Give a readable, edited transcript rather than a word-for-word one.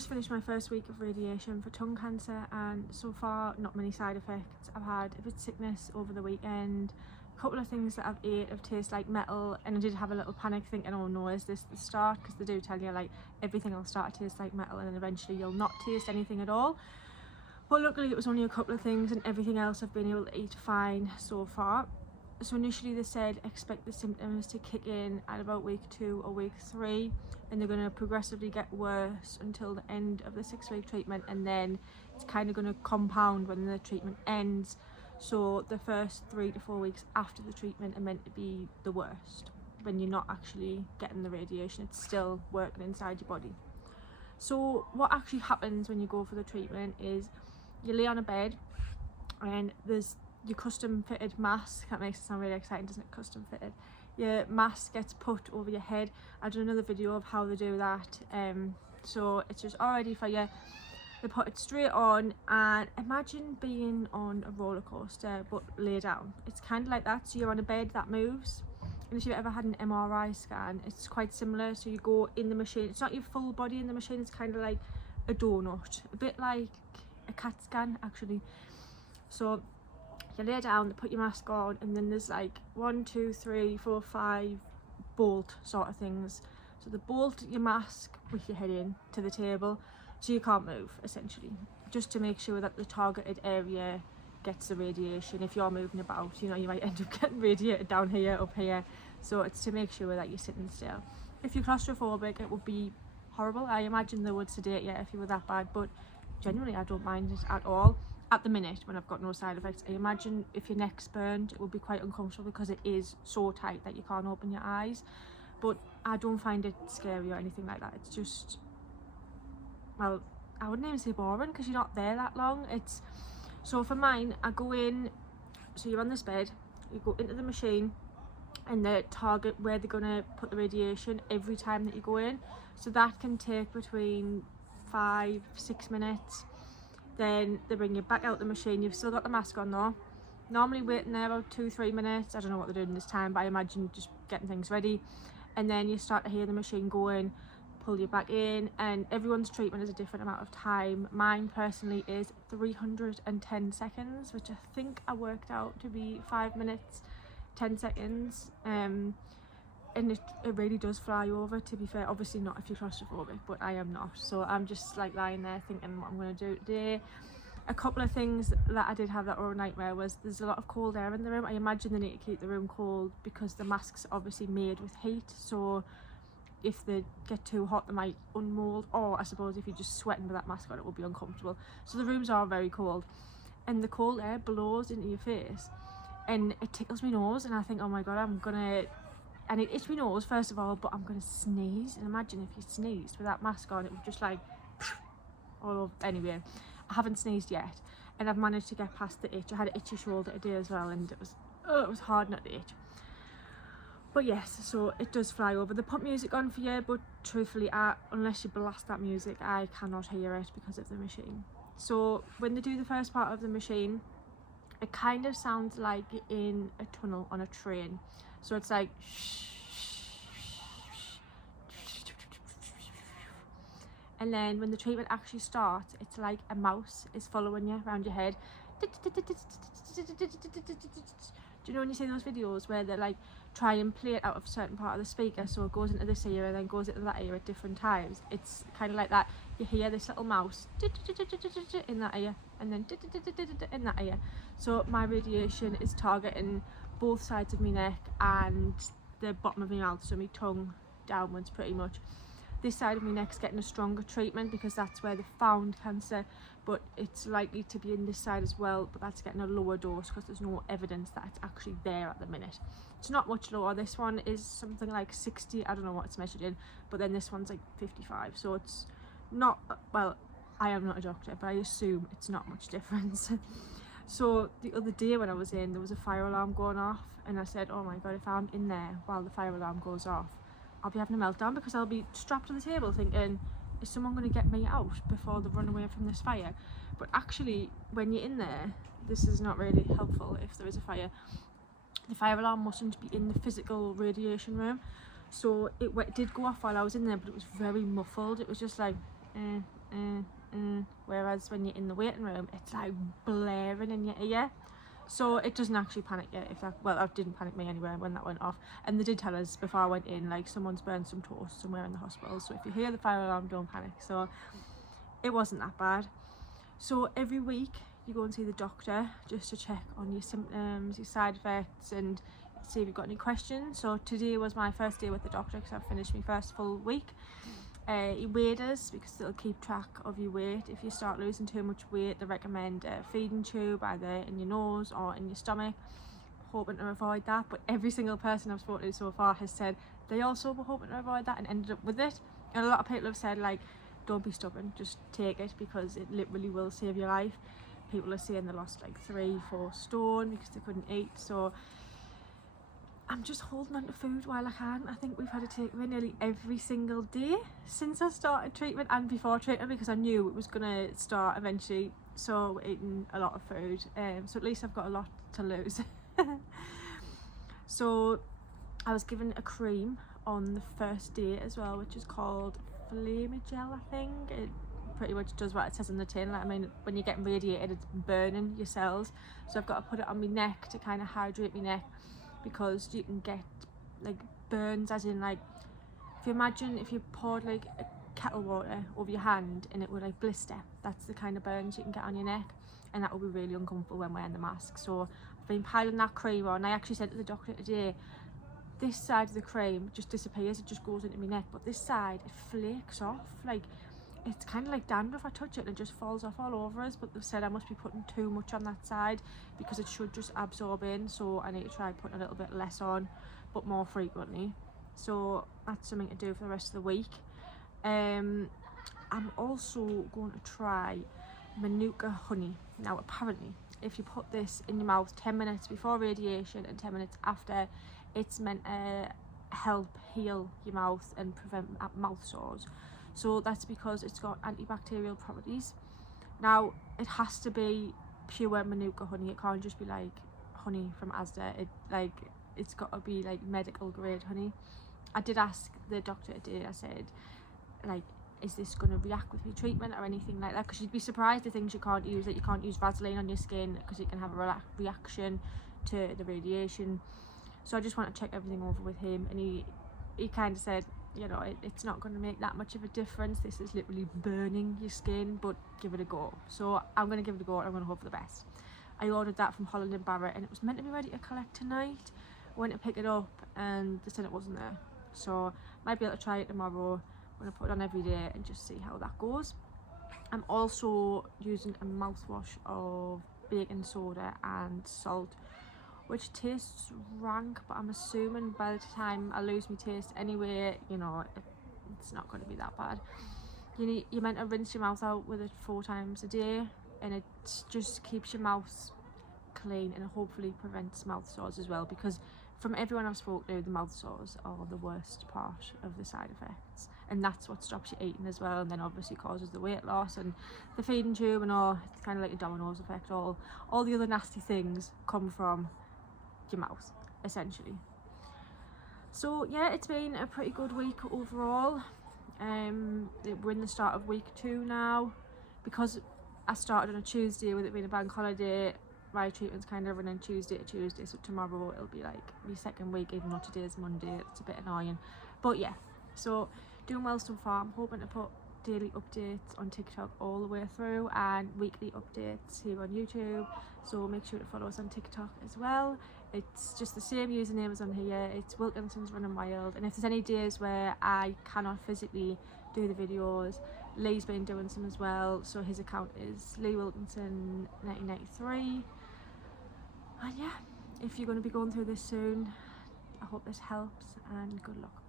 just finished my first week of radiation for tongue cancer, and so far not many side effects. I've had a bit of sickness over the weekend. A couple of things that I've ate have tasted like metal, and I did have a little panic thinking, oh no, is this the start? Because they do tell you like everything will start to taste like metal and then eventually you'll not taste anything at all. But luckily it was only a couple of things, and everything else I've been able to eat fine so far. So initially they said expect the symptoms to kick in at about week 2 or week 3, and they're going to progressively get worse until the end of the 6-week treatment, and then it's kind of going to compound when the treatment ends. So the first 3 to 4 weeks after the treatment are meant to be the worst, when you're not actually getting the radiation, it's still working inside your body. So what actually happens when you go for the treatment is you lay on a bed, and there's your custom fitted mask. That makes it sound really exciting, doesn't it? Custom fitted. Your mask gets put over your head. I've done another video of how they do that. So it's just all ready for you. They put it straight on, and imagine being on a roller coaster but lay down. It's kind of like that. So you're on a bed that moves. And if you've ever had an MRI scan, it's quite similar. So you go in the machine. It's not your full body in the machine. It's kind of like a donut, a bit like a CAT scan actually. So you lay down, they put your mask on, and then there's like 1, 2, 3, 4, 5 bolt sort of things. So they bolt your mask with your head in to the table, so you can't move essentially, just to make sure that the targeted area gets the radiation. If you're moving about, you know, you might end up getting radiated down here, up here. So it's to make sure that you're sitting still. If you're claustrophobic, it would be horrible. I imagine they would sedate you if you were that bad, but genuinely I don't mind it at all. At the minute, when I've got no side effects, I imagine if your neck's burned, it would be quite uncomfortable because it is so tight that you can't open your eyes. But I don't find it scary or anything like that. It's just, well, I wouldn't even say boring because you're not there that long. It's so for mine, I go in, so you're on this bed, you go into the machine, and they target where they're gonna put the radiation every time that you go in. So that can take between 5-6 minutes. Then they bring you back out the machine. You've still got the mask on though. Normally waiting there about 2-3 minutes. I don't know what they're doing this time, but I imagine just getting things ready. And then you start to hear the machine going, pull you back in, and everyone's treatment is a different amount of time. Mine personally is 310 seconds, which I think I worked out to be 5 minutes 10 seconds. And it really does fly over, to be fair. Obviously not if you're claustrophobic, but I am not, so I'm just like lying there thinking what I'm going to do today. A couple of things that I did have that were a nightmare was there's a lot of cold air in the room. I imagine they need to keep the room cold because the mask's obviously made with heat, so if they get too hot they might unmold, or I suppose if you're just sweating with that mask on it will be uncomfortable. So the rooms are very cold, and the cold air blows into your face and it tickles my nose, and I think, oh my god, I'm gonna, and it itched my nose first of all, but I'm gonna sneeze. And imagine if you sneezed with that mask on, it would just like all over. Anyway, I haven't sneezed yet, and I've managed to get past the itch. I had an itchy shoulder today as well, and it was hard not to itch. But yes, so it does fly over. They put music on for you, but truthfully, unless you blast that music, I cannot hear it because of the machine. So when they do the first part of the machine, it kind of sounds like you're in a tunnel on a train. So it's like and then when the treatment actually starts, it's like a mouse is following you around your head. Do you know when you see those videos where they like try and play it out of a certain part of the speaker, so it goes into this ear and then goes into that ear at different times? It's kind of like that. You hear this little mouse in that ear, and then in that ear. So my radiation is targeting both sides of my neck and the bottom of my mouth, so my tongue downwards pretty much. This side of my neck's getting a stronger treatment because that's where they found cancer, but it's likely to be in this side as well, but that's getting a lower dose because there's no evidence that it's actually there at the minute. It's not much lower. This one is something like 60, I don't know what it's measured in, but then this one's like 55, so it's not, well, I am not a doctor, but I assume it's not much difference. So the other day when I was in, there was a fire alarm going off, and I said, oh my god, if I'm in there while the fire alarm goes off, I'll be having a meltdown, because I'll be strapped to the table thinking, is someone going to get me out before they run away from this fire? But actually, when you're in there, this is not really helpful if there is a fire. The fire alarm mustn't be in the physical radiation room. So it did go off while I was in there, but it was very muffled. It was just like, whereas when you're in the waiting room it's like blaring in your ear. So it doesn't actually panic you if that, well, it didn't panic me anyway when that went off. And they did tell us before I went in, like, someone's burned some toast somewhere in the hospital, so if you hear the fire alarm, don't panic. So it wasn't that bad. So every week you go and see the doctor just to check on your symptoms, your side effects, and see if you've got any questions. So today was my first day with the doctor because I've finished my first full week. He weighed us because it'll keep track of your weight. If you start losing too much weight, they recommend a feeding tube either in your nose or in your stomach, hoping to avoid that. But every single person I've spoken to so far has said they also were hoping to avoid that and ended up with it. And a lot of people have said, like, don't be stubborn, just take it because it literally will save your life. People are saying they lost like 3-4 stone because they couldn't eat. So I'm just holding on to food while I can. I think we've had a takeaway nearly every single day since I started treatment and before treatment, because I knew it was going to start eventually. So we're eating a lot of food, so at least I've got a lot to lose. So I was given a cream on the first day as well, which is called Flamigel, I think. It pretty much does what it says on the tin. Like, I mean, when you're getting radiated, it's burning your cells. So I've got to put it on my neck to kind of hydrate my neck, because you can get like burns, as in, like, if you imagine if you poured like a kettle water over your hand and it would like blister, that's the kind of burns you can get on your neck, and that will be really uncomfortable when wearing the mask. So I've been piling that cream on. I actually said to the doctor today, this side of the cream just disappears, it just goes into my neck, but this side it flakes off, like it's kind of like dandruff. I touch it and it just falls off all over us, but they've said I must be putting too much on that side because it should just absorb in, so I need to try putting a little bit less on but more frequently. So that's something to do for the rest of the week. I'm also going to try Manuka honey. Now apparently if you put this in your mouth 10 minutes before radiation and 10 minutes after, it's meant to help heal your mouth and prevent mouth sores. So that's because it's got antibacterial properties. Now it has to be pure Manuka honey, it can't just be like honey from Asda. It's got to be like medical grade honey. I did ask the doctor today, I said, like, is this going to react with your treatment or anything like that, because you'd be surprised the things you can't use. Like, you can't use Vaseline on your skin because it can have a reaction to the radiation. So I just want to check everything over with him, and he kind of said, you know, it's not going to make that much of a difference. This is literally burning your skin, but give it a go. So I'm going to give it a go and I'm going to hope for the best. I ordered that from Holland and Barrett and it was meant to be ready to collect tonight. I went to pick it up and they said it wasn't there. So might be able to try it tomorrow. I'm going to put it on every day and just see how that goes. I'm also using a mouthwash of baking soda and salt, which tastes rank, but I'm assuming by the time I lose my taste anyway, you know, it's not going to be that bad. You're meant to rinse your mouth out with it 4 times a day, and it just keeps your mouth clean and hopefully prevents mouth sores as well, because from everyone I've spoken to, the mouth sores are the worst part of the side effects, and that's what stops you eating as well, and then obviously causes the weight loss and the feeding tube and all. It's kind of like a dominoes effect. All the other nasty things come from your mouth essentially. So yeah, it's been a pretty good week overall. We're in the start of week 2 now. Because I started on a Tuesday, with it being a bank holiday, my treatment's kind of running Tuesday to Tuesday, so tomorrow it'll be like my second week, even though today's Monday. It's a bit annoying, but yeah, so doing well so far. I'm hoping to put daily updates on TikTok all the way through and weekly updates here on YouTube, so make sure to follow us on TikTok as well. It's just the same username as on here. It's Wilkinson's Running Wild, and if there's any days where I cannot physically do the videos, Lee's been doing some as well, so his account is Lee Wilkinson 1993. And yeah, if you're going to be going through this soon, I hope this helps and good luck.